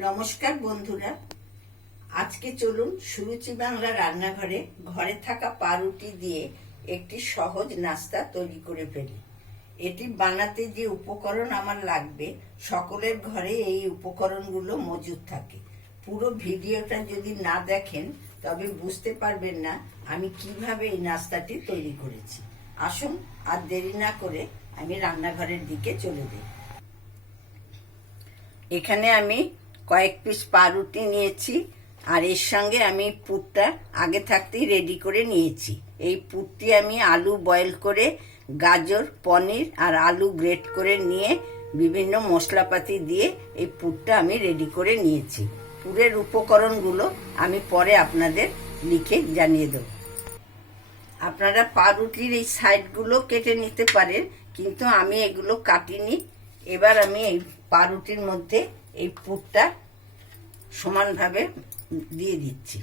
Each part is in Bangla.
নমস্কার বন্ধুরা, আজকে চলুন সুরুচি বাংলা রান্নাঘরে ঘরে থাকা পাউরুটি দিয়ে একটি সহজ নাস্তা তৈরি করে ফেলি। এটি বানাতে যে উপকরণ আমার লাগবে সকলের ঘরে এই উপকরণগুলো মজুদ থাকে। পুরো ভিডিওটা যদি না দেখেন তবে বুঝতে পারবেন না আমি কিভাবে এই নাস্তাটি তৈরি করেছি। আসুন আর দেরি না করে আমি রান্নাঘরের দিকে চলে যাই। এখানে আমি কয়েক পিস পাউরুটি নিয়েছি আর এর সঙ্গে আমি পুরটা আগে থাকতেই রেডি করে নিয়েছি। এই পুরটি আমি আলু বয়েল করে, গাজর, পনির আর আলু গ্রেট করে নিয়ে বিভিন্ন মশলাপাতি দিয়ে এই পুরটা আমি রেডি করে নিয়েছি। পুরের উপকরণগুলো আমি পরে আপনাদের লিখে জানিয়ে দেব। আপনারা পাউরুটির এই সাইডগুলো কেটে নিতে পারেন, কিন্তু আমি এগুলো কাটিনি। এবার আমি এই পাউরুটির মধ্যে এই পুরটা সমানভাবে দিয়ে দিচ্ছি।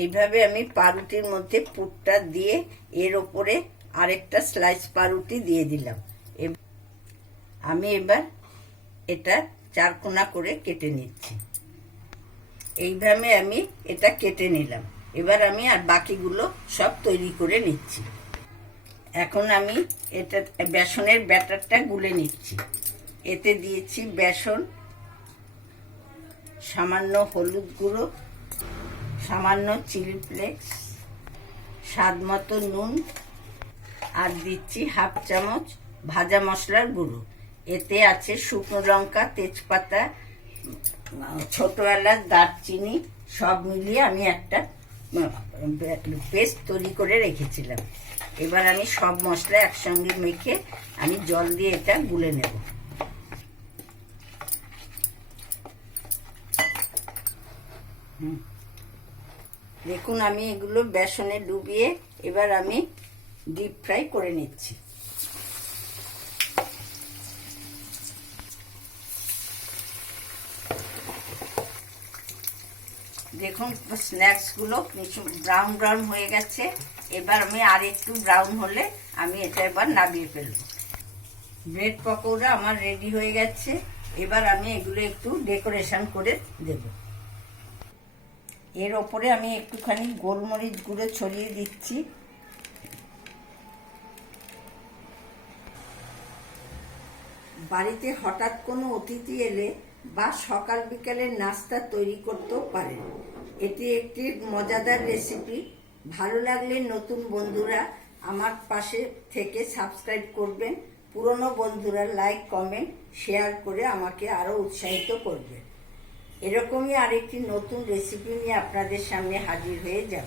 এইভাবে আমি পাউরুটির মধ্যে পুরটা দিয়ে এর ওপরে আরেকটা স্লাইস পাউরুটি দিয়ে দিলাম। আমি এবার এটা চারকোনা করে কেটে নিচ্ছি। এইভাবে আমি এটা কেটে নিলাম। এবার আমি আর বাকিগুলো সব তৈরি করে নিচ্ছি। এখন আমি এটা বেসনের ব্যাটারটা গুলে নিচ্ছি। এতে দিয়েছি বেসন, সামান্য হলুদ গুঁড়ো, সামান্য চিলি ফ্লেক্স, স্বাদ মতো নুন, আর দিচ্ছি হাফ চামচ ভাজা মশলার গুঁড়ো। এতে আছে শুকনো লঙ্কা, তেজপাতা, ছোট এলাচ, দারচিনি সব মিলিয়ে আমি একটা পেস্ট তৈরি করে রেখেছিলাম। এবার আমি সব মশলা একসঙ্গে মেখে আমি জল দিয়ে এটা গুলে নেব। দেখুন আমি এগুলো বেসনে ডুবিয়ে এবার আমি ডিপ ফ্রাই করে নিচ্ছি। দেখুন স্ন্যাক্সগুলো কিছু ব্রাউন ব্রাউন হয়ে গেছে। এবার আমি আর একটু ব্রাউন হলে আমি এটা এবার নামিয়ে ফেলব। ব্রেড পকোড়া আমার রেডি হয়ে গেছে। এবার আমি এগুলো একটু ডেকোরেশন করে দেব। এর ওপরে আমি একটুখানি গোলমরিচ গুঁড়ো ছড়িয়ে দিচ্ছি। বাড়িতে হঠাৎ কোনো অতিথি এলে বা সকাল বিকালের নাস্তা তৈরি করতেও পারেন। এটি একটি মজাদার রেসিপি। ভালো লাগলে নতুন বন্ধুরা আমার পাশে থেকে সাবস্ক্রাইব করবেন। পুরনো বন্ধুরা লাইক, কমেন্ট, শেয়ার করে আমাকে আরও উৎসাহিত করবেন। এরকমই আরেকটি নতুন রেসিপি নিয়ে আপনাদের সামনে হাজির হয়ে যাব।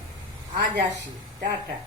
আজ আসি, টাটা।